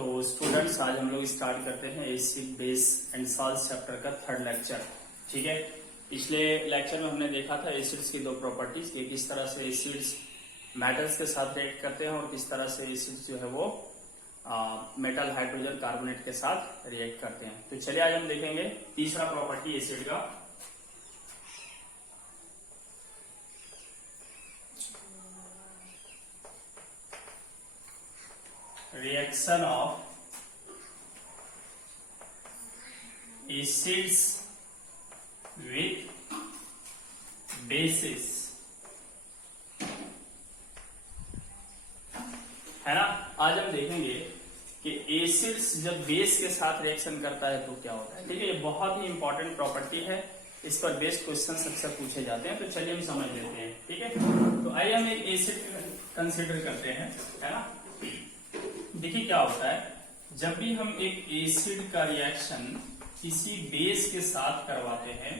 तो स्टूडेंट्स, आज हम लोग स्टार्ट करते हैं acid base and salts chapter का थर्ड लेक्चर। ठीक है, पिछले लेक्चर में हमने देखा था एसिड्स की दो प्रॉपर्टीज कि किस तरह से एसिड्स मेटल्स के साथ रिएक्ट करते हैं और किस तरह से एसिड्स जो है वो मेटल हाइड्रोजन कार्बोनेट के साथ रिएक्ट करते हैं। तो चलिए आज हम देखेंगे तीसरा प्रॉपर्टी एसिड का, reaction of acids with basis. है ना, आज हम देखेंगे कि एसिड्स जब बेस के साथ रिएक्शन करता है तो क्या होता है। ठीक है, ये बहुत ही इंपॉर्टेंट प्रॉपर्टी है, इस पर बेस्ड क्वेश्चन अक्सर पूछे जाते हैं। तो चलिए हम समझ लेते हैं। ठीक है, तो आइए हम एक एसिड कंसिडर करते हैं। है ना, देखिए क्या होता है, जब भी हम एक एसिड का रिएक्शन किसी बेस के साथ करवाते हैं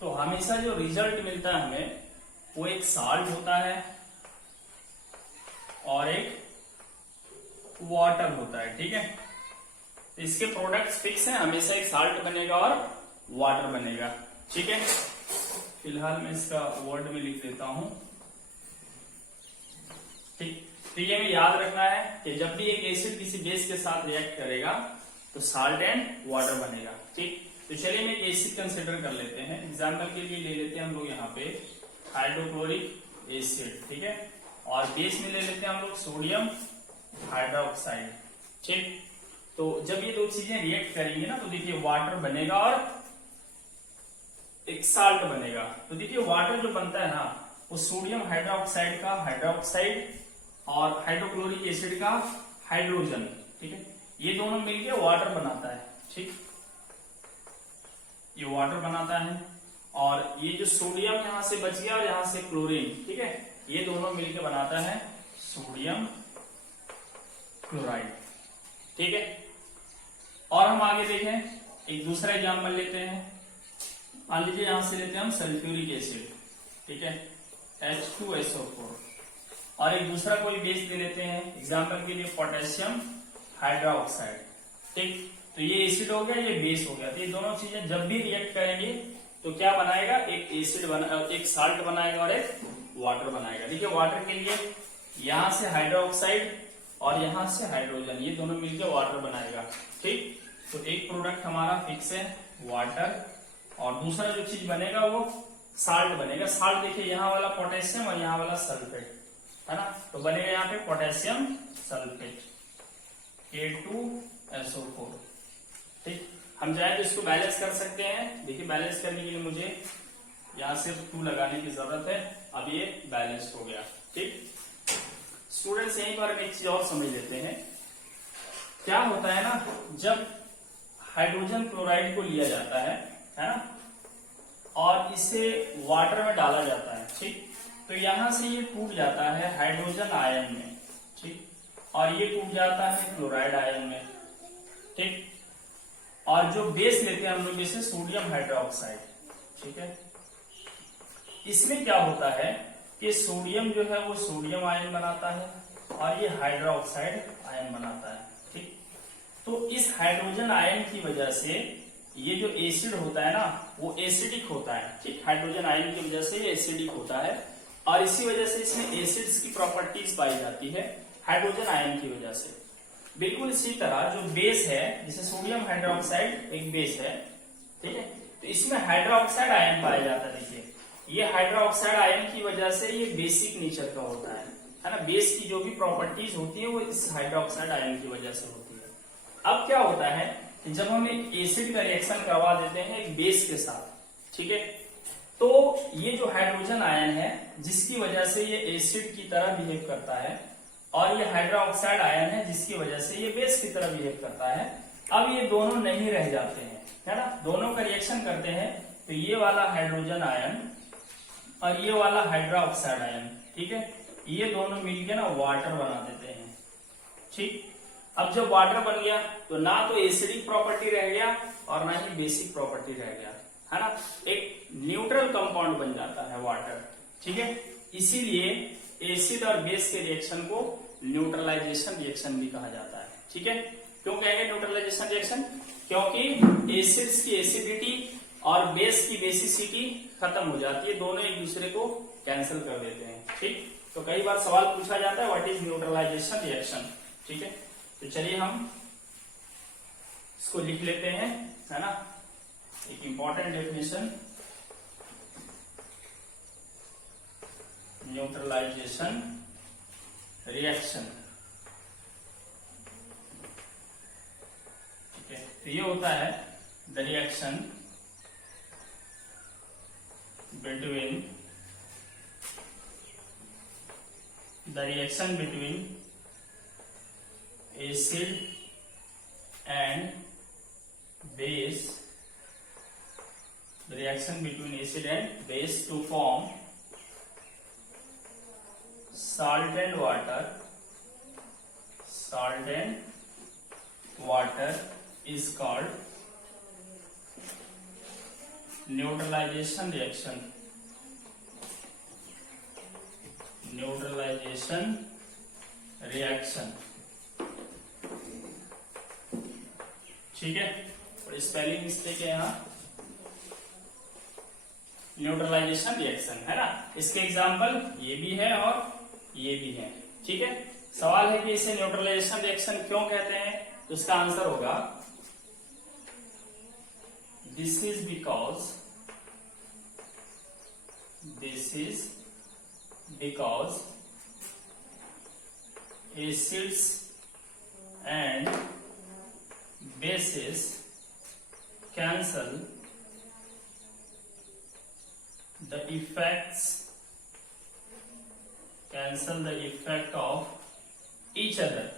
तो हमेशा जो रिजल्ट मिलता है हमें वो एक साल्ट होता है और एक वाटर होता है। ठीक है, इसके प्रोडक्ट्स फिक्स हैं, हमेशा एक साल्ट बनेगा और वाटर बनेगा। ठीक है, फिलहाल मैं इसका वर्ड में लिख देता हूं। ठीक, तो ये हमें याद रखना है कि जब भी एक एसिड किसी बेस के साथ रिएक्ट करेगा तो साल्ट एंड वाटर बनेगा। ठीक, तो चलिए हम एक एसिड कंसिडर कर लेते हैं। एग्जाम्पल के लिए ले लेते हैं हम लोग यहाँ पे हाइड्रोक्लोरिक एसिड। ठीक है, और बेस में ले लेते हैं हम लोग सोडियम हाइड्रोक्साइड। ठीक, तो जब ये दो चीजें रिएक्ट करेंगी ना तो देखिए वाटर बनेगा और एक साल्ट बनेगा। तो देखिए वाटर जो बनता है ना वो सोडियम हाइड्रोक्साइड का हाइड्रोक्साइड और हाइड्रोक्लोरिक एसिड का हाइड्रोजन। ठीक है, ये दोनों मिलकर वाटर बनाता है। ठीक, ये वाटर बनाता है और ये जो सोडियम यहां से बच गया और यहां से क्लोरीन, ठीक है, ये दोनों मिलकर बनाता है सोडियम क्लोराइड। ठीक है, और हम आगे देखें, एक दूसरा एग्जाम्पल लेते हैं। मान लीजिए यहां से लेते हैं हम सल्फ्यूरिक एसिड। ठीक है, H2SO4, और एक दूसरा कोई बेस ले लेते हैं, एग्जाम्पल के लिए पोटेशियम हाइड्रोक्साइड। ठीक, तो ये एसिड हो गया, ये बेस हो गया। तो ये दोनों चीजें जब भी रिएक्ट करेंगे तो क्या बनाएगा, एक एसिड एक साल्ट बनाएगा और एक वाटर बनाएगा। ठीक है, वाटर के लिए यहां से हाइड्रोक्साइड और यहां से हाइड्रोजन, ये दोनों मिलकर वाटर बनाएगा। ठीक, तो एक प्रोडक्ट हमारा फिक्स है वाटर, और दूसरा जो चीज बनेगा वो साल्ट बनेगा। साल्ट देखिए यहाँ वाला पोटेशियम और यहाँ वाला सल्फेट, है ना, तो बनेगा यहाँ पे पोटेशियम सल्फेट K2SO4। ठीक, हम चाहे तो इसको बैलेंस कर सकते हैं। देखिए बैलेंस करने के लिए मुझे यहां सिर्फ 2 लगाने की जरूरत है। अब ये बैलेंस हो गया। ठीक, स्टूडेंट्स यहीं पर हम एक चीज और समझ लेते हैं। क्या होता है ना, जब हाइड्रोजन क्लोराइड को लिया जाता है ना, और इसे वाटर में डाला जाता है। ठीक, तो यहां से ये टूट जाता है हाइड्रोजन आयन में। ठीक, और ये टूट जाता है क्लोराइड आयन में। ठीक, और जो बेस लेते हैं हम लोग जैसे सोडियम हाइड्रोक्साइड। ठीक है, इसमें क्या होता है कि सोडियम जो है वो सोडियम आयन बनाता है और ये हाइड्रोक्साइड आयन बनाता है। ठीक, तो इस हाइड्रोजन आयन की वजह से ये जो एसिड होता है ना वो एसिडिक होता है। ठीक, हाइड्रोजन आयन की वजह से ये एसिडिक होता है और इसी वजह से इसमें एसिड्स की प्रॉपर्टीज पाई जाती है हाइड्रोजन आयन की वजह से। बिल्कुल इसी तरह जो बेस है, जैसे सोडियम हाइड्रोक्साइड एक बेस है। ठीक है, तो इसमें हाइड्रोक्साइड आयन पाया जाता है। देखिए ये हाइड्रोक्साइड आयन की वजह से ये बेसिक नेचर का होता है ना, बेस की जो भी प्रॉपर्टीज होती है वो इस हाइड्रोक्साइड आयन की वजह से होती है। अब क्या होता है कि जब हम एक एसिड का रिएक्शन करवा देते हैं एक बेस के साथ, ठीक है, तो ये जो हाइड्रोजन आयन है जिसकी वजह से ये एसिड की तरह बिहेव करता है और ये हाइड्रोक्साइड आयन है जिसकी वजह से ये बेस की तरह बिहेव करता है। अब ये दोनों नहीं रह जाते हैं, है ना, दोनों का रिएक्शन करते हैं तो ये वाला हाइड्रोजन आयन और ये वाला हाइड्रोक्साइड आयन, ठीक है, ये दोनों मिलकर ना वाटर बना देते हैं। ठीक, अब जब वाटर बन गया तो ना तो एसिडिक प्रॉपर्टी रह गया और ना ही बेसिक प्रॉपर्टी रह गया, है ना, एक न्यूट्रल कंपाउंड बन जाता है वाटर। ठीक है, इसीलिए एसिड और बेस के रिएक्शन को न्यूट्रलाइजेशन रिएक्शन भी कहा जाता है। ठीक है, क्यों कहेंगे न्यूट्रलाइजेशन रिएक्शन? क्योंकि एसिड्स की एसिडिटी और बेस की बेसिसिटी खत्म हो जाती है, दोनों एक दूसरे को कैंसिल कर देते हैं। ठीक, तो कई बार सवाल पूछा जाता है व्हाट इज न्यूट्रलाइजेशन रिएक्शन। ठीक है, तो चलिए हम इसको लिख लेते हैं, है ना, एक इंपॉर्टेंट डेफिनेशन। न्यूट्रलाइजेशन रिएक्शन, ठीक है, तो ये होता है the reaction between acid and base, the reaction between acid and base to form salt and water is called neutralization reaction. Neutralization reaction, ठीक है, और स्पेलिंग मिस्टेक है यहाँ, न्यूट्रलाइजेशन रिएक्शन, है ना। इसके एग्जाम्पल ये भी है और ये भी है। ठीक है, सवाल है कि इसे न्यूट्रलाइजेशन रिएक्शन क्यों कहते हैं, तो इसका आंसर होगा This is because acids and bases cancel the effect of each other.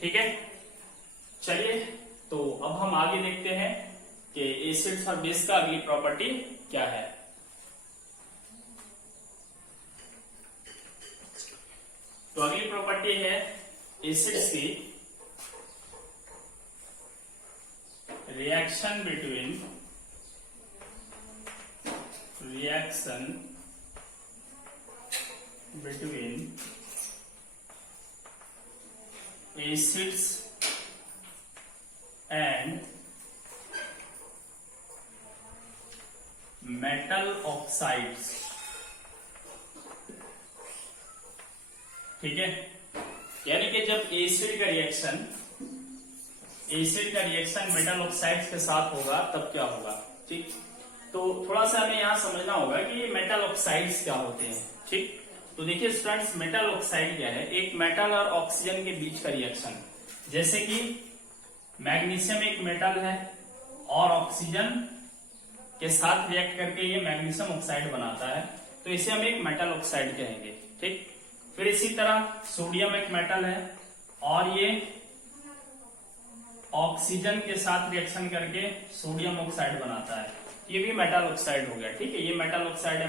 ठीक है, चलिए तो अब हम आगे देखते हैं कि एसिड्स और बेस का अगली प्रॉपर्टी क्या है। तो अगली प्रॉपर्टी है एसिड्स की reaction between acids and metal oxides। ठीक है, यानी कि जब एसिड का रिएक्शन मेटल ऑक्साइड्स के साथ होगा तब क्या होगा। ठीक, तो थोड़ा सा हमें यहां समझना होगा कि ये मेटल ऑक्साइड्स क्या होते हैं। ठीक, तो देखिए स्टूडेंट्स, मेटल ऑक्साइड क्या है, एक मेटल और ऑक्सीजन के बीच का रिएक्शन। जैसे कि मैग्नीशियम एक मेटल है और ऑक्सीजन के साथ रिएक्ट करके ये मैग्नीशियम ऑक्साइड बनाता है, तो इसे हम एक मेटल ऑक्साइड कहेंगे। ठीक, फिर इसी तरह सोडियम एक मेटल है और ये ऑक्सीजन के साथ रिएक्शन करके सोडियम ऑक्साइड बनाता है, ये भी मेटल ऑक्साइड हो गया। ठीक है, ये मेटल ऑक्साइड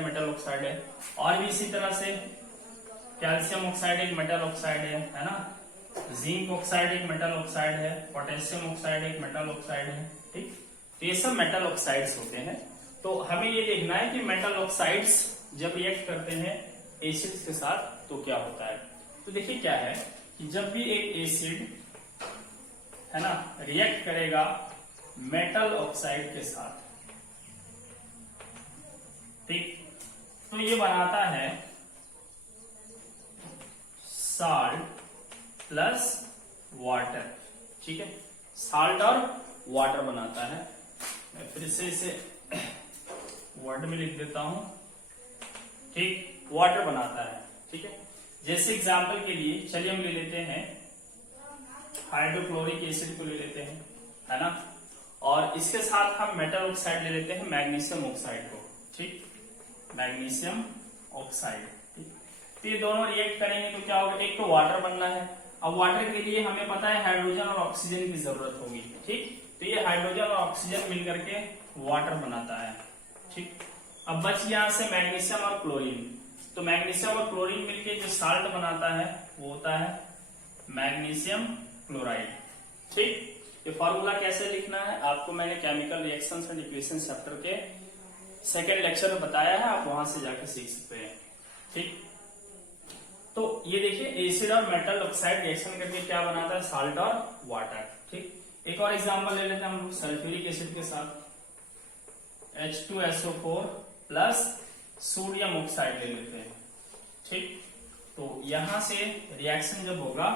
है। और भी इसी तरह से कैल्शियम ऑक्साइड एक मेटल ऑक्साइड है ना, जिंक ऑक्साइड एक मेटल ऑक्साइड है, पोटेशियम ऑक्साइड एक मेटल ऑक्साइड है। ठीक, तो ये सब मेटल ऑक्साइड्स होते हैं। तो हमें ये देखना है कि मेटल ऑक्साइड्स जब रिएक्ट करते हैं एसिड्स के साथ तो क्या होता है। तो देखिए क्या है कि जब भी एक एसिड, है ना, रिएक्ट करेगा मेटल ऑक्साइड के साथ, ठीक, तो ये बनाता है साल्ट प्लस वाटर। ठीक है, साल्ट और वाटर बनाता है। मैं फिर से इसे वर्ड में लिख देता हूं। ठीक, वाटर बनाता है। ठीक है, जैसे एग्जांपल के लिए चलिए हम ले लेते हैं हाइड्रोक्लोरिक एसिड को ले लेते हैं, है ना, और इसके साथ हम मेटल ऑक्साइड ले लेते हैं मैग्नीशियम ऑक्साइड को। ठीक, मैग्नीशियम ऑक्साइड। तो ये दोनों रिएक्ट करेंगे तो क्या होगा, एक तो वाटर बनना है। अब वाटर के लिए हमें पता है हाइड्रोजन और ऑक्सीजन की जरूरत होगी। ठीक, तो ये हाइड्रोजन और ऑक्सीजन मिलकर के वाटर बनाता है। ठीक, अब बच यहां से मैग्नीशियम और क्लोरीन। तो मैग्नीशियम और क्लोरीन मिलकर जो साल्ट बनाता है वो होता है मैग्नीशियम क्लोराइड। ठीक, ये फॉर्मूला कैसे लिखना है आपको मैंने chemical reactions and equation chapter के सेकेंड लेक्चर में बताया है, आप वहां से जाके सीख सकते हैं। ठीक, तो ये देखिए एसिड और मेटल ऑक्साइड रिएक्शन करके क्या बनाता है, साल्ट और वाटर। ठीक, एक और एग्जांपल ले लेते हैं हम लोग सल्फ्यूरिक एसिड के साथ, H2SO4 प्लस सोडियम ऑक्साइड ले लेते हैं। ठीक, तो यहां से रिएक्शन जब होगा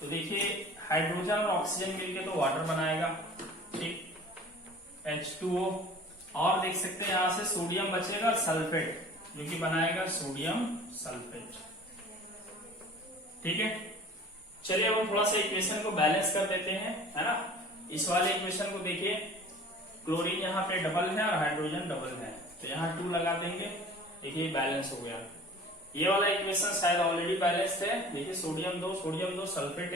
तो देखिए हाइड्रोजन और ऑक्सीजन मिलके तो वाटर बनाएगा। ठीक, H2O, और देख सकते हैं यहां से सोडियम बचेगा, सल्फेट जो कि बनाएगा सोडियम सल्फेट। ठीक है, चलिए अब हम थोड़ा सा इक्वेशन को बैलेंस कर देते हैं, है ना। इस वाले इक्वेशन को देखिए, क्लोरीन यहाँ पे डबल है और हाइड्रोजन डबल है, तो यहाँ 2 लगा देंगे। देखिए बैलेंस हो गया। ये वाला इक्वेशन शायद ऑलरेडी बैलेंस है। देखिए सोडियम 2 सल्फेट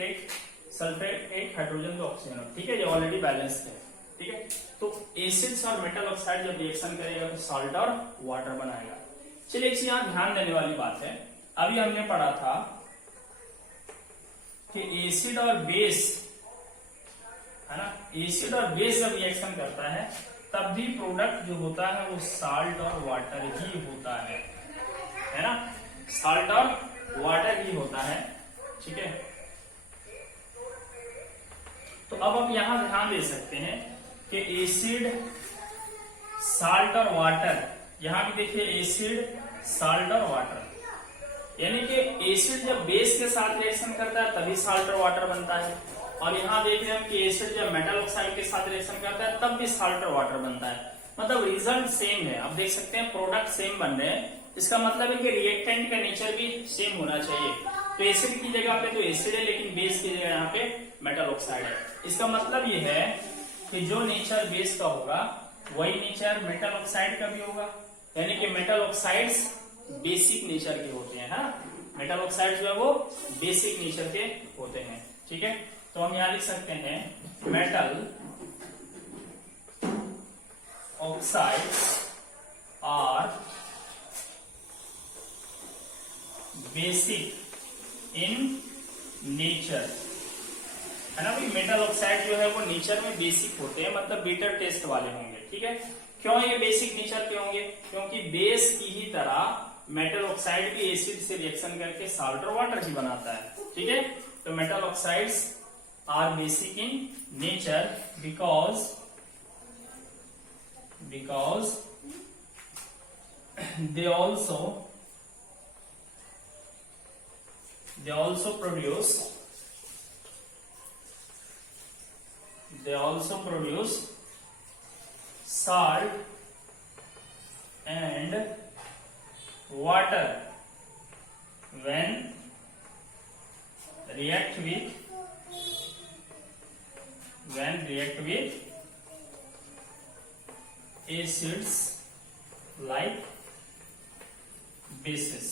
1 हाइड्रोजन 2 ऑक्सीजन। ठीक है, ये ऑलरेडी बैलेंस है। ठीक है, तो एसिड्स और मेटल ऑक्साइड जब रिएक्शन करेगा तो साल्ट और वाटर बनाएगा। चलिए एक चीज यहाँ ध्यान देने वाली बात है, अभी हमने पढ़ा था कि एसिड और बेस, है ना, एसिड और बेस जब रिएक्शन करता है तब भी प्रोडक्ट जो होता है वो साल्ट और वाटर ही होता है ना, साल्ट और वाटर ही होता है। ठीक है, तो अब हम यहां ध्यान दे सकते हैं कि एसिड, साल्ट और वाटर, यहां भी देखिए एसिड, साल्ट और वाटर, यानी कि एसिड जब बेस के साथ रिएक्शन करता है तभी साल्ट और वाटर बनता है, और यहाँ देख रहे हैं कि एसिड जब मेटल ऑक्साइड के साथ रिएक्शन करता है तब भी साल्ट और वाटर बनता है। मतलब रिजल्ट सेम है। अब देख सकते हैं प्रोडक्ट सेम बन रहे हैं, इसका मतलब है कि रिएक्टेंट का नेचर भी सेम होना चाहिए। तो एसिड की जगह पे तो एसिड है, लेकिन बेस की जगह यहाँ पे मेटल ऑक्साइड है। इसका मतलब ये है कि जो नेचर बेस का होगा वही नेचर मेटल ऑक्साइड का भी होगा, यानी कि मेटल ऑक्साइड्स बेसिक नेचर के होते हैं। मेटल ऑक्साइड जो है वो बेसिक नेचर के होते हैं। ठीक है, तो हम यहां लिख सकते हैं metal oxides are basic in nature, है ना भाई। मेटल ऑक्साइड जो है वो नेचर में बेसिक होते हैं, मतलब बीटर टेस्ट वाले होंगे। ठीक है, क्यों ये बेसिक नेचर के होंगे, क्योंकि बेस की ही तरह मेटल ऑक्साइड भी एसिड से रिएक्शन करके साल्ट और वाटर ही बनाता है। ठीक है, तो metal oxides are basic in nature because they also produce salt and water when react with acids like bases।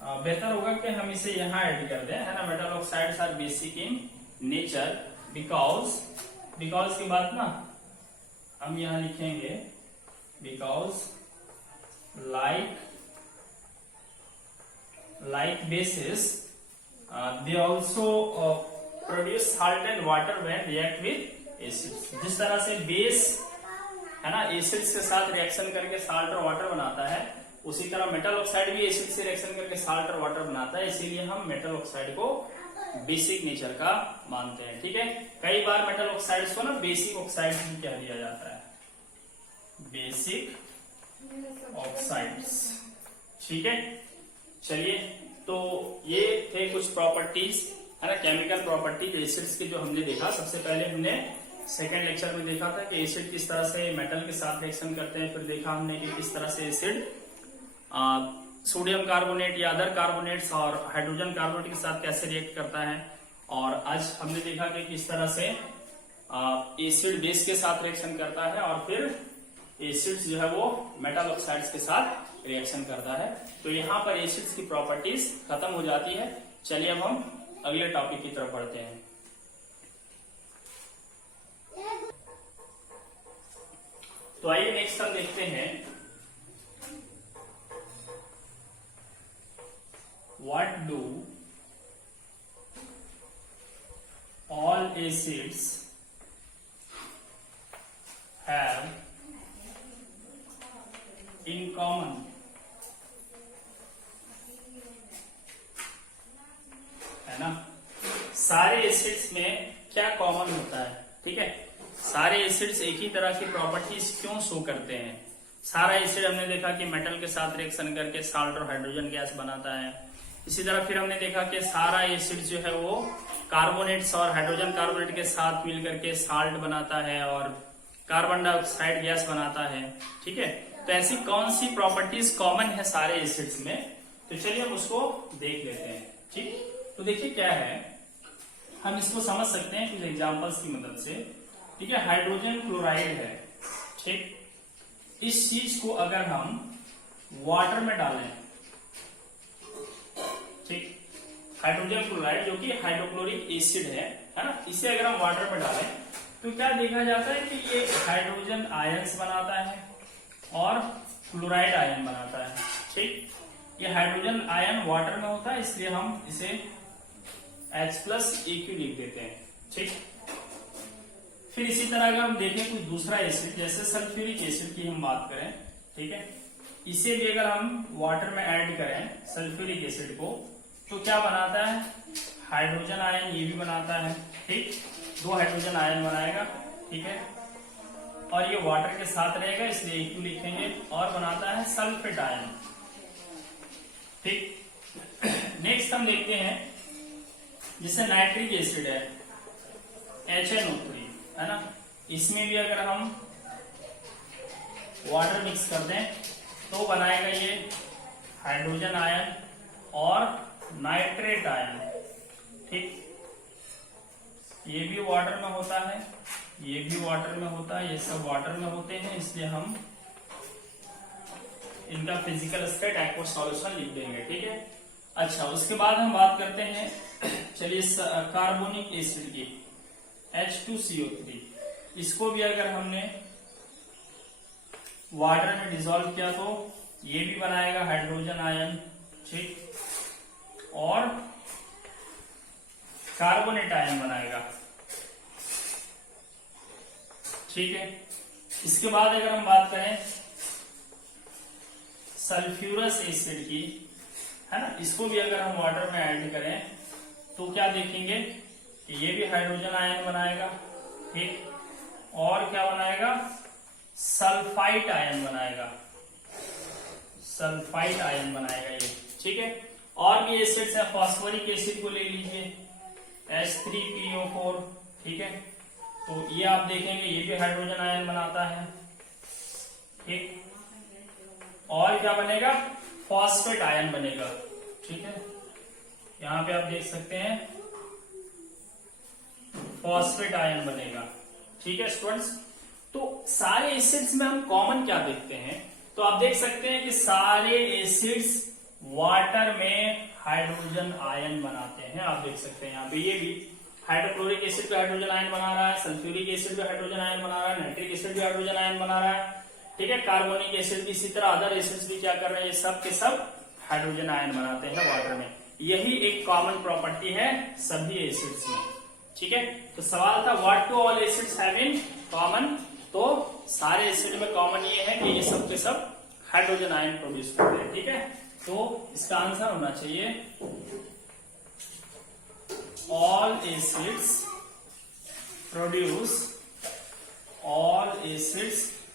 बेहतर होगा कि हम इसे यहां ऐड कर दें, है ना। Metal oxides are basic in nature because के बाद ना हम यहां लिखेंगे because like bases they also produce salt and water when react with acids। जिस तरह से बेस, है ना, एसिड्स के साथ रिएक्शन करके साल्ट और वाटर बनाता है, उसी तरह मेटल ऑक्साइड भी एसिड से रिएक्शन करके साल्ट और वाटर बनाता है। इसीलिए हम मेटल ऑक्साइड को बेसिक नेचर का मानते हैं। ठीक है, कई बार मेटल ऑक्साइड्स को ना बेसिक ऑक्साइड भी कह दिया जाता है, बेसिक ऑक्साइड्स। ठीक है, चलिए, तो ये थे कुछ प्रॉपर्टीज, है ना, केमिकल प्रॉपर्टीज एसिड्स के जो हमने देखा। सबसे पहले हमने सेकेंड लेक्चर में देखा था कि एसिड किस तरह से मेटल के साथ रिएक्शन करते हैं, फिर देखा हमने कि किस तरह से एसिड सोडियम कार्बोनेट या अदर कार्बोनेट्स और हाइड्रोजन कार्बोनेट के साथ कैसे रिएक्ट करता है, और आज हमने देखा कि किस तरह से एसिड बेस के साथ रिएक्शन करता है, और फिर एसिड्स जो है वो मेटल ऑक्साइड्स के साथ रिएक्शन करता है। तो यहाँ पर एसिड्स की प्रॉपर्टीज खत्म हो जाती है। चलिए अब हम अगले टॉपिक की तरफ बढ़ते हैं। तो आइए नेक्स्ट हम देखते हैं what do all acids have in common, है ना। सारे एसिड्स में क्या कॉमन होता है, ठीक है। सारे एसिड्स एक ही तरह की प्रॉपर्टीज क्यों शो करते हैं। सारा एसिड हमने देखा कि मेटल के साथ रिएक्शन करके साल्ट और हाइड्रोजन गैस बनाता है। इसी तरह फिर हमने देखा कि सारा एसिड जो है वो कार्बोनेट्स और हाइड्रोजन कार्बोनेट के साथ मिलकर के साल्ट बनाता है और कार्बन डाइऑक्साइड गैस बनाता है, ठीक है। तो ऐसी कौन सी प्रॉपर्टीज कॉमन है सारे एसिड्स में, तो चलिए हम उसको देख लेते हैं, ठीक। तो देखिए क्या है, हम इसको समझ सकते हैं कुछ एग्जांपल्स की मदद से, ठीक है। हाइड्रोजन क्लोराइड है, ठीक। इस चीज को अगर हम वाटर में डालें, ठीक, हाइड्रोजन क्लोराइड जो कि हाइड्रोक्लोरिक एसिड है ना, इसे अगर हम वाटर में डालें तो क्या देखा जाता है कि ये हाइड्रोजन आयंस बनाता है और क्लोराइड आयन बनाता है, ठीक। ये हाइड्रोजन आयन वाटर में होता है, इसलिए हम इसे H+Aq लिख देते हैं, ठीक। फिर इसी तरह अगर हम देखें कोई दूसरा एसिड, जैसे सल्फ्यूरिक एसिड की हम बात करें, ठीक है, इसे भी अगर हम वाटर में ऐड करें सल्फ्यूरिक एसिड को, तो क्या बनाता है, हाइड्रोजन आयन ये भी बनाता है, ठीक। 2 हाइड्रोजन आयन बनाएगा, ठीक है, और ये वाटर के साथ रहेगा इसलिए Aq लिखेंगे, और बनाता है सल्फेट आयन, ठीक। नेक्स्ट हम देखते हैं जैसे नाइट्रिक एसिड है HNO3, है ना, इसमें भी अगर हम वाटर मिक्स कर दें तो बनाएगा ये हाइड्रोजन आयन और नाइट्रेट आयन, ठीक। ये भी वाटर में होता है, ये भी वाटर में होता है, ये सब वाटर में होते हैं, इसलिए हम इनका फिजिकल स्टेट एक्वस सॉल्यूशन लिख देंगे, ठीक है। अच्छा, उसके बाद हम बात करते हैं, चलिए, कार्बोनिक एसिड की H2CO3, इसको भी अगर हमने वाटर में डिसॉल्व किया तो ये भी बनाएगा हाइड्रोजन आयन, ठीक, और कार्बोनेट आयन बनाएगा, ठीक है। इसके बाद अगर हम बात करें सल्फ्यूरस एसिड की, है ना, इसको भी अगर हम वाटर में ऐड करें तो क्या देखेंगे कि ये भी हाइड्रोजन आयन बनाएगा, ठीक, और क्या बनाएगा, सल्फाइट आयन बनाएगा, सल्फाइट आयन बनाएगा ये, ठीक है। और भी एसिड्स है, फास्फोरिक एसिड को ले लीजिए H3PO4, ठीक है, तो ये आप देखेंगे ये भी हाइड्रोजन आयन बनाता है, ठीक, और क्या बनेगा, फॉस्फेट आयन बनेगा, ठीक है। यहां पे आप देख सकते हैं फॉस्फेट आयन बनेगा, ठीक है स्टूडेंट्स। तो सारे एसिड्स में हम कॉमन क्या देखते हैं, तो आप देख सकते हैं कि सारे एसिड्स वाटर में हाइड्रोजन आयन बनाते हैं, आप देख सकते हैं यहाँ पे ये भी हाइड्रोक्लोरिक एसिड भी हाइड्रोजन आयन बना रहा है, सल्फ्यूरिक एसिड भी हाइड्रोजन आयन बना रहा है, नाइट्रिक एसिड भी हाइड्रोजन आयन बना रहा है, ठीक है। कार्बोनिक एसिड भी, इसी तरह अदर एसिड्स भी क्या कर रहे हैं, ये सब के सब हाइड्रोजन आयन बनाते हैं वाटर में। यही एक कॉमन प्रॉपर्टी है सभी एसिड्स में, ठीक है। तो सवाल था what do all acids have in common, तो सारे एसिड में कॉमन ये है कि ये सब के सब हाइड्रोजन आयन प्रोड्यूस करते हैं, ठीक है। तो इसका आंसर होना चाहिए all acids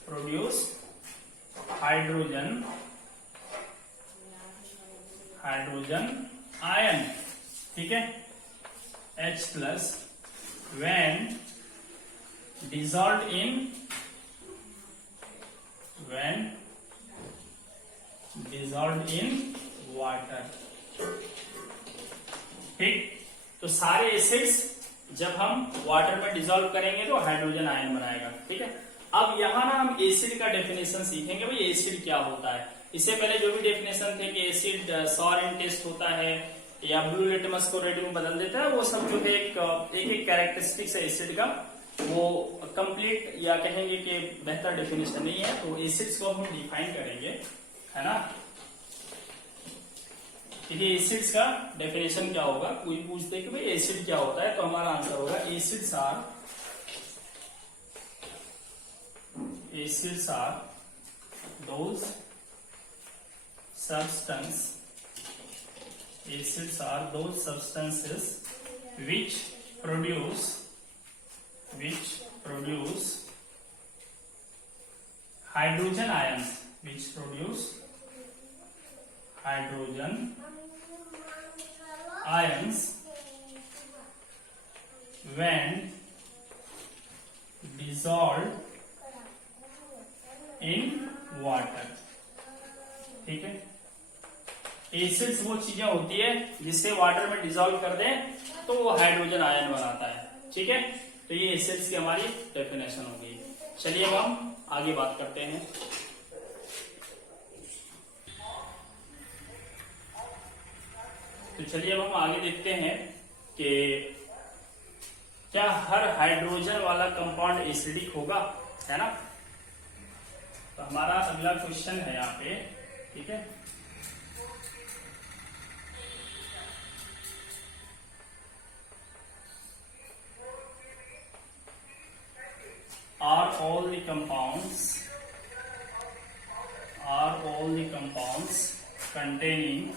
produce hydrogen ion, ठीक है, H plus when dissolved in water, ठीक। तो सारे एसिड्स जब हम वाटर में डिसॉल्व करेंगे तो हाइड्रोजन आयन बनाएगा, ठीक है। अब यहाँ ना हम एसिड का डेफिनेशन सीखेंगे, भाई एसिड क्या होता है। इससे पहले जो भी डेफिनेशन थे कि एसिड सॉर इन टेस्ट होता है या ब्लू लिटमस को रेड में बदल देता है, वो सब जो है एक कैरेक्टरिस्टिक्स है एसिड का, वो कंप्लीट या कहेंगे कि बेहतर डेफिनेशन नहीं है। तो एसिड्स को हम डिफाइन करेंगे, है ना। देखिए एसिड्स का डेफिनेशन क्या होगा, कोई पूछते कि भाई एसिड क्या होता है, तो हमारा आंसर होगा acids are those substance, acids are those substances which produce hydrogen ions, when dissolved in water। ठीक है, एसिड्स वो चीजें होती है जिससे वाटर में डिसॉल्व कर दें तो वो हाइड्रोजन आयन बनाता है। ठीक है, तो ये एसिड्स की हमारी डेफिनेशन हो गई। चलिए अब हम आगे बात करते हैं। तो चलिए अब हम आगे देखते हैं कि क्या हर हाइड्रोजन वाला कंपाउंड एसिडिक होगा, है ना। तो हमारा अगला क्वेश्चन है यहाँ पे। ठीक है, are all the compounds containing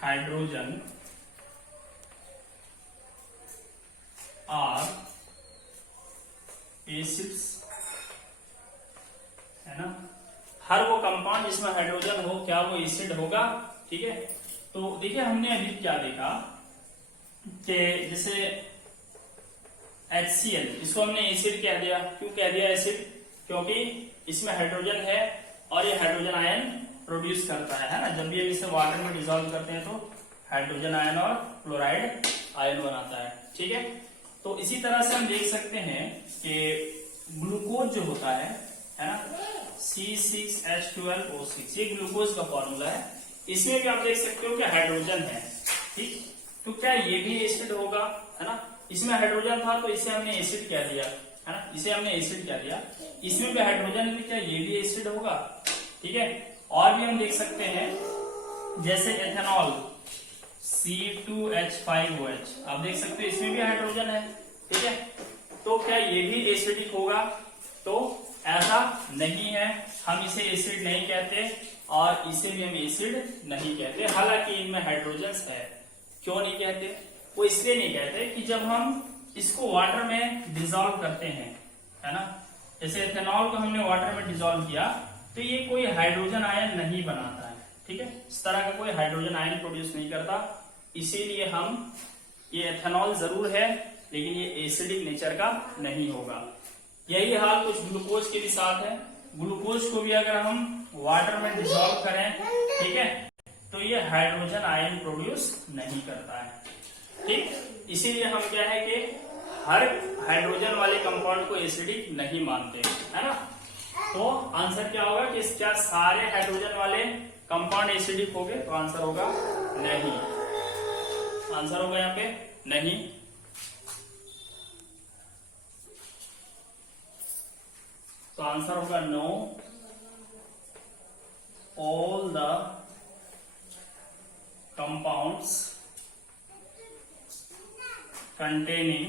hydrogen are acids, है ना। हर वो कंपाउंड जिसमें हाइड्रोजन हो क्या वो एसिड होगा। ठीक है, तो देखिए हमने अभी क्या देखा कि जैसे HCl इसको हमने एसिड कह दिया। क्यों कह दिया एसिड? क्योंकि इसमें हाइड्रोजन है और ये हाइड्रोजन आयन प्रोड्यूस करता है ना। जब भी हम इसे वाटर में डिसॉल्व करते हैं तो हाइड्रोजन आयन और क्लोराइड आयन बनाता है। ठीक है, तो इसी तरह से हम देख सकते हैं कि ग्लूकोज जो होता है ना, C6H12O6 ये ग्लूकोज का फॉर्मूला है। इसमें भी आप देख सकते हो कि हाइड्रोजन है। ठीक, तो क्या ये भी एसिड होगा, है ना। इसमें हाइड्रोजन था तो इसे हमने एसिड कह दिया, है ना, इसे हमने एसिड कह दिया। इसमें भी हाइड्रोजन है, क्या ये भी एसिड होगा। ठीक है, और भी हम देख सकते हैं जैसे एथेनॉल C2H5OH, आप देख सकते हो इसमें भी हाइड्रोजन है। ठीक है, तो क्या ये भी एसिडिक होगा? तो ऐसा नहीं है, हम इसे एसिड नहीं कहते और इसे भी हम एसिड नहीं कहते, हालांकि इनमें हाइड्रोजन है। क्यों नहीं कहते? वो इसलिए नहीं कहते कि जब हम इसको वाटर में डिसॉल्व करते हैं, है ना, जैसे एथेनॉल को हमने वाटर में डिसॉल्व किया तो ये कोई हाइड्रोजन आयन नहीं बनाता है। ठीक है, इस तरह का कोई हाइड्रोजन आयन प्रोड्यूस नहीं करता। इसीलिए हम ये एथेनॉल जरूर है लेकिन ये एसिडिक नेचर का नहीं होगा। यही हाल कुछ ग्लूकोज के भी साथ है। ग्लूकोज को भी अगर हम वाटर में डिसॉल्व करें, ठीक है, तो ये हाइड्रोजन आयन प्रोड्यूस नहीं करता है। ठीक, इसीलिए हम क्या है कि हर हाइड्रोजन वाले कंपाउंड को एसिडिक नहीं मानते, है ना। तो आंसर क्या होगा कि क्या सारे हाइड्रोजन वाले कंपाउंड एसिडिक हो गए? तो आंसर होगा नहीं। आंसर होगा यहाँ पे नहीं। तो आंसर होगा no, all the compounds containing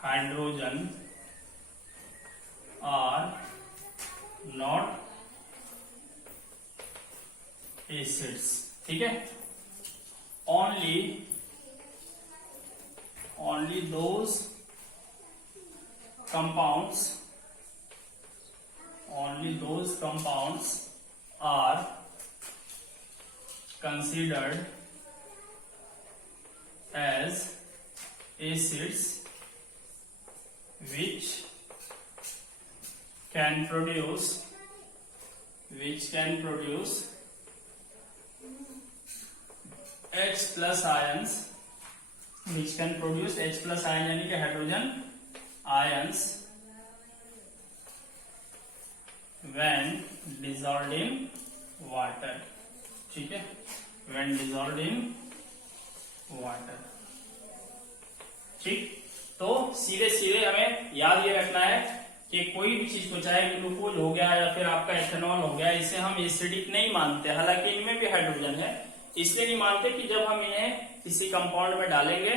hydrogen are not acids। ठीक है, only those compounds are considered as acids which can produce H plus ions, यानी कि hydrogen ions when dissolved in water। ठीक है, when dissolved in water। ठीक, तो सीधे सीधे हमें याद ये रखना है कि कोई भी चीज को, चाहे ग्लूकोज हो गया या फिर आपका एथेनॉल हो गया, इसे हम एसिडिक नहीं मानते। हालांकि इनमें भी हाइड्रोजन है, इसलिए नहीं मानते कि जब हम इन्हें किसी कंपाउंड में डालेंगे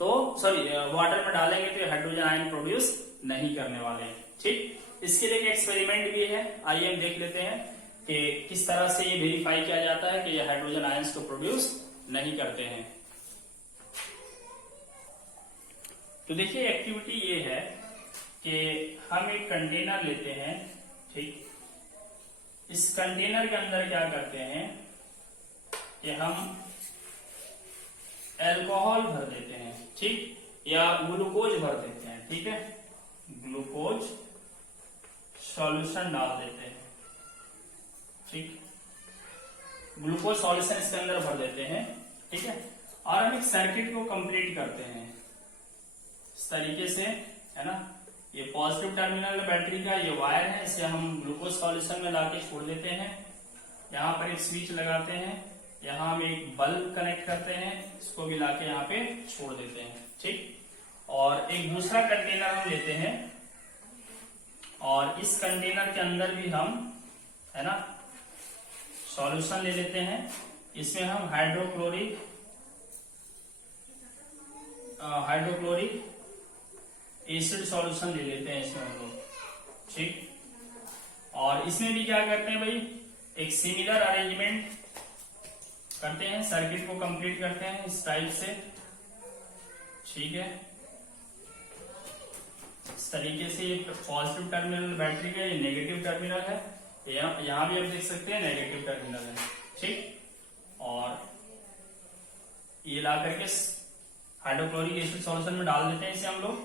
तो सॉरी वाटर में डालेंगे तो ये हाइड्रोजन आयन प्रोड्यूस नहीं करने वाले हैं। ठीक, इसके लिए एक एक्सपेरिमेंट भी है, आइए हम देख लेते हैं कि किस तरह से ये वेरीफाई किया जाता है कि ये हाइड्रोजन आयंस को प्रोड्यूस नहीं करते हैं। तो देखिए एक्टिविटी ये है कि हम एक कंटेनर लेते हैं। ठीक, इस कंटेनर के अंदर क्या करते हैं कि हम अल्कोहल भर देते हैं। ठीक, या ग्लूकोज भर देते हैं। ठीक है, ग्लूकोज सॉल्यूशन डाल देते हैं। ठीक, ग्लूकोज सॉल्यूशन इसके अंदर भर देते हैं। ठीक है, और हम एक सर्किट को कंप्लीट करते हैं इस तरीके से, है ना। ये पॉजिटिव टर्मिनल बैटरी का ये वायर है, इसे हम ग्लूकोज सॉल्यूशन में लाके छोड़ देते हैं। यहाँ पर एक स्विच लगाते हैं, यहाँ हम एक बल्ब कनेक्ट करते हैं, इसको भी लाके यहाँ पे छोड़ देते हैं। ठीक, और एक दूसरा कंटेनर हम लेते हैं और इस कंटेनर के अंदर भी हम, है ना, सॉल्यूशन ले लेते हैं। इसमें हम हाइड्रोक्लोरिक एसिड सॉल्यूशन ले लेते हैं इसमें हम लोग। ठीक, और इसमें भी क्या करते हैं भाई, एक सिमिलर अरेंजमेंट करते हैं, सर्किट को कंप्लीट करते हैं इस टाइप से। ठीक है, इस तरीके से ये पॉजिटिव टर्मिनल बैटरी का, ये नेगेटिव टर्मिनल है, यहाँ भी आप देख सकते हैं नेगेटिव टर्मिनल है। ठीक, और ये ला करके हाइड्रोक्लोरिक एसिड सॉल्यूशन में डाल देते हैं इसे हम लोग,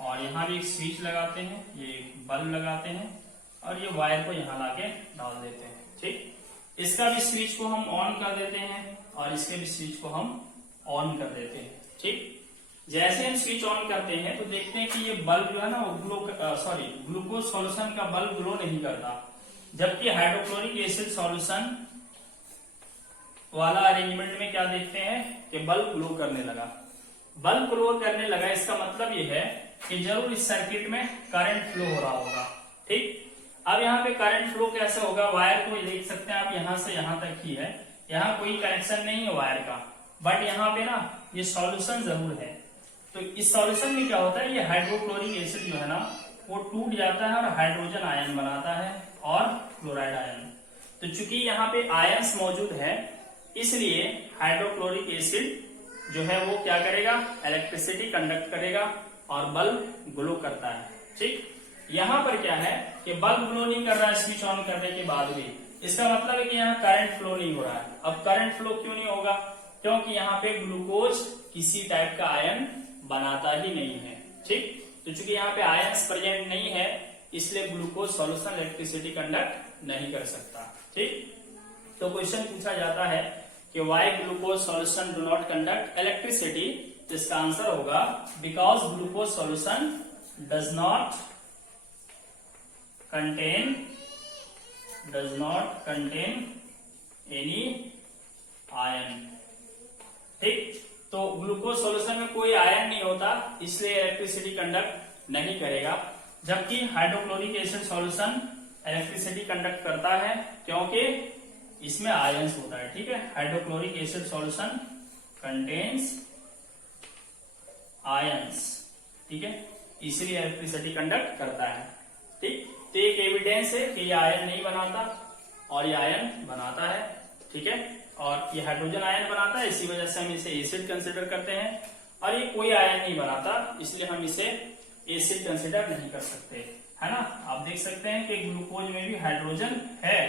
और यहाँ भी एक स्विच लगाते हैं, ये बल्ब लगाते हैं, और ये वायर को यहाँ लाके डाल देते हैं। ठीक, इसका भी स्विच को हम ऑन कर देते हैं और इसके भी स्विच को हम ऑन कर देते हैं। ठीक, जैसे हम स्विच ऑन करते हैं तो देखते हैं कि ये बल्ब जो है ना, ग्लूकोज सॉल्यूशन का बल्ब ग्लो नहीं करता, जबकि हाइड्रोक्लोरिक एसिड सॉल्यूशन वाला अरेंजमेंट में क्या देखते हैं कि बल्ब ग्लो करने लगा। बल्ब ग्लो करने लगा, इसका मतलब ये है कि जरूर इस सर्किट में करंट फ्लो हो रहा होगा। ठीक, अब यहाँ पे करंट फ्लो कैसे होगा, वायर को देख सकते हैं आप, यहाँ से यहाँ तक ही है, यहाँ कोई कनेक्शन नहीं है वायर का, बट यहाँ पे ना ये सॉल्यूशन जरूर है। तो इस सॉल्यूशन में क्या होता है, ये हाइड्रोक्लोरिक एसिड जो है ना वो टूट जाता है और हाइड्रोजन आयन बनाता है और क्लोराइड आयन। तो चूंकि यहाँ पे आयंस मौजूद है, इसलिए हाइड्रोक्लोरिक एसिड जो है वो क्या करेगा, इलेक्ट्रिसिटी कंडक्ट करेगा और बल्ब ग्लो करता है। ठीक, यहाँ पर क्या है कि बल्ब ग्लो नहीं कर रहा है स्विच ऑन करने के बाद भी, इसका मतलब है कि यहाँ करंट फ्लो नहीं हो रहा है। अब करंट फ्लो क्यों नहीं होगा, क्योंकि यहाँ पे ग्लूकोज किसी टाइप का आयन बनाता ही नहीं है। ठीक, तो चूंकि यहाँ पे आयंस प्रेजेंट नहीं है, इसलिए ग्लूकोज सॉल्यूशन इलेक्ट्रिसिटी कंडक्ट नहीं कर सकता। ठीक, तो क्वेश्चन पूछा जाता है कि why glucose solution do not conduct electricity, इसका आंसर होगा because glucose solution does not contain any ion. ठीक, तो ग्लूकोज सॉल्यूशन में कोई आयन नहीं होता, इसलिए इलेक्ट्रिसिटी कंडक्ट नहीं करेगा, जबकि hydrochloric acid solution electricity conduct करता है क्योंकि इसमें आयंस होता है। ठीक है, hydrochloric acid solution contains ions. ठीक है, इसलिए इलेक्ट्रिसिटी कंडक्ट करता है। ठीक, तो एक एविडेंस है कि ये आयन नहीं बनाता और ये आयन बनाता है। ठीक है, और ये हाइड्रोजन आयन बनाता है, इसी वजह से हम इसे एसिड कंसिडर करते हैं, और ये कोई आयन नहीं बनाता, इसलिए हम इसे एसिड कंसिडर नहीं कर सकते, है ना। आप देख सकते हैं कि ग्लूकोज में भी हाइड्रोजन है।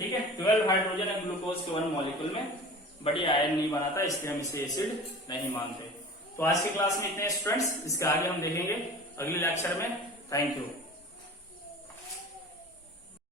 ठीक है, 12 हाइड्रोजन है ग्लूकोज के 1 मॉलिक्यूल में, बट ये आयन नहीं बनाता, इसलिए हम इसे एसिड नहीं मानते। तो आज की क्लास में इतने स्टूडेंट्स, इसके आगे हम देखेंगे अगले लेक्चर में। Thank you.